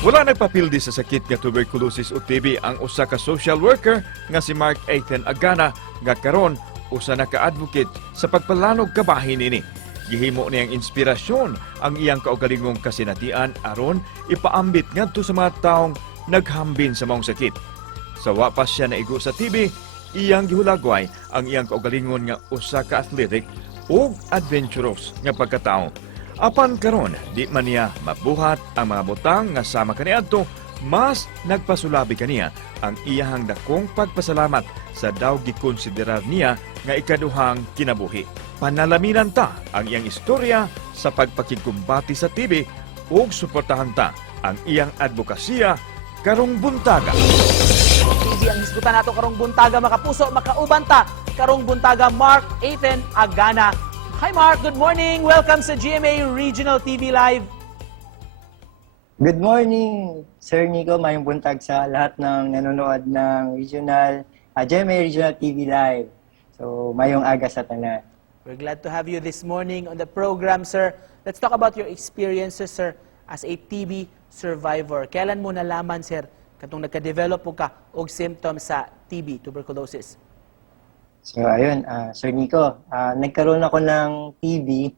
Wala nagpapildi sa sakit nga tuberculosis o TB ang usa ka social worker nga si Mark Ethan Agana nga karon usa na ka-advocate sa pagpalanog kabahin ini. Gihimo niyang inspirasyon ang iyang kaugalingong kasinatian aron ipaambit ngadto sa mga taong naghambin sa maong sakit. Sa wa pa siya naigo sa TB, iyang gihulagway ang iyang kaugalingon nga usa ka athletic o adventurous nga pagkatao. Apan karon, di man niya mabuhat ang mga butang nga sama kaniadto, mas nagpasulabi kaniya ang iyahang dakong pagpasalamat sa daw gikonsiderar niya nga ikaduhang kinabuhi. Panalaminan ta ang iyang istorya sa pagpakigkumbati sa TB ug suportahan ta ang iyang advokasya karong buntaga. TB ang hisgutan nato karong buntaga, makapuso, makauban ta karong buntaga Mark Ethan Agana. Hi Mark, good morning. Welcome sa GMA Regional TV Live. Good morning, Sir Nico. Mayong buntag sa lahat ng nanonood ng GMA Regional TV Live. So, mayong aga sa tanan. We're glad to have you this morning on the program, sir. Let's talk about your experiences, sir, as a TB survivor. Kailan mo nalaman, sir, katong nagka-develop po ka og symptoms sa TB, tuberculosis? So, ayun, Sir Nico, nagkaroon ako ng TB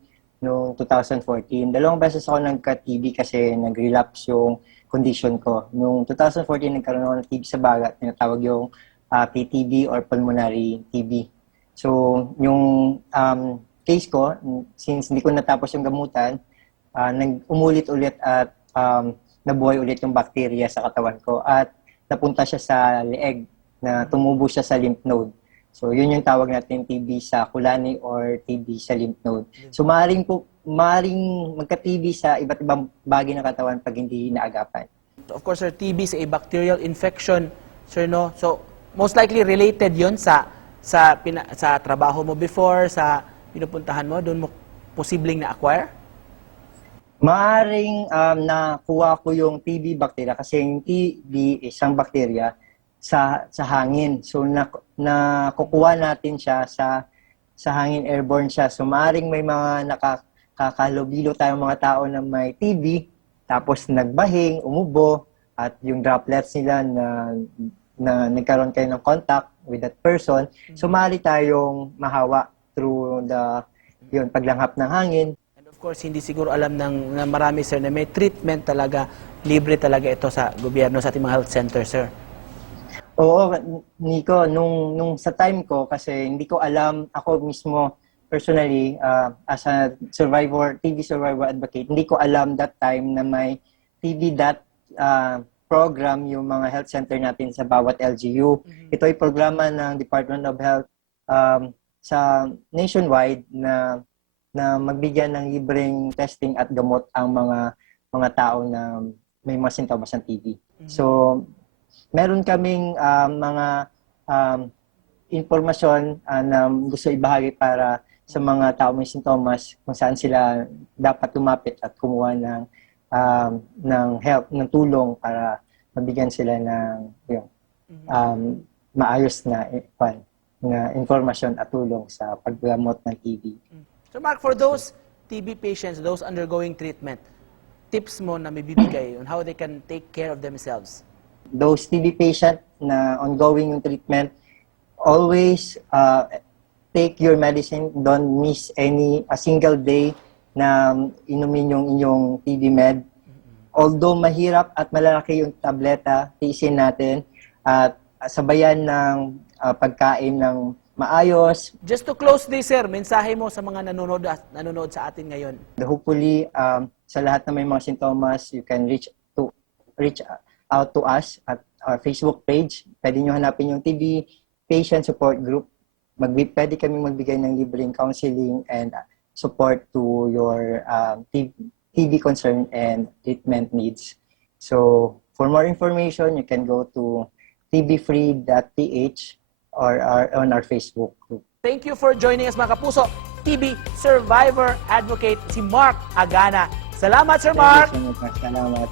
noong 2014. Dalawang beses ako nagka-TB kasi nag-relapse yung condition ko. Noong 2014, nagkaroon ako ng TB sa bagat, tinatawag yung PTB or pulmonary TB. So, yung case ko, since hindi ko natapos yung gamutan, umulit-ulit at nabuhay ulit yung bacteria sa katawan ko at napunta siya sa leeg na tumubo siya sa lymph node. So, yun yung tawag natin TB sa kulani or TB sa lymph node. So, maaaring magka-TB sa iba't ibang bagay ng katawan pag hindi naagapan. Of course, sir, TB is a bacterial infection, sir, no? So, most likely related yun sa trabaho mo before, sa pinupuntahan mo, doon mo posibleng na-acquire? Maaring nakuha ko yung TB bacteria kasi yung TB isang bacteria sa hangin. So nakukuha natin siya sa hangin, airborne siya. So maaring may mga nakakalubilo tayong mga tao na may TB tapos nagbahing, umubo at yung droplets nila na nagkaroon kayo ng contact with that person. So maaari tayong mahawa through paglanghap ng hangin. And of course, hindi siguro alam ng marami, sir, na may treatment talaga, libre talaga ito sa gobyerno, sa ating mga health center, sir. Oo, Nico, nung sa time ko, kasi hindi ko alam, ako mismo, personally, as a TB survivor advocate, hindi ko alam that time na may TB program yung mga health center natin sa bawat LGU. Ito ay programa ng Department of Health sa nationwide na magbigyan ng libreng testing at gamot ang mga tao na may mga sintomas ng TB. So, meron kaming mga impormasyon na gusto ibahagi para sa mga tao may sintomas kung saan sila dapat lumapit at kumuha ng help, ng tulong para mabigyan sila ng maayos na informasyon at tulong sa paggamot ng TB. So Mark, for those TB patients, those undergoing treatment, tips mo na may bibigay on how they can take care of themselves? Those TB patient na ongoing yung treatment, always take your medicine. Don't miss a single day na inumin yung inyong TB med. Although mahirap at malalaki yung tableta, tiisin natin at sabayan ng pagkain ng maayos. Just to close this, sir, mensahe mo sa mga nanonood sa atin ngayon. Hopefully, sa lahat na may mga sintomas, you can reach out to us at our Facebook page. Pwede nyo hanapin yung TB Patient Support Group. Pwede kaming magbigay ng libreng counseling and support to your TB concern and treatment needs. So, for more information, you can go to tbfree.ph or on our Facebook group. Thank you for joining us, mga kapuso. TB Survivor Advocate, si Mark Agana. Salamat, Sir Mark! Salamat.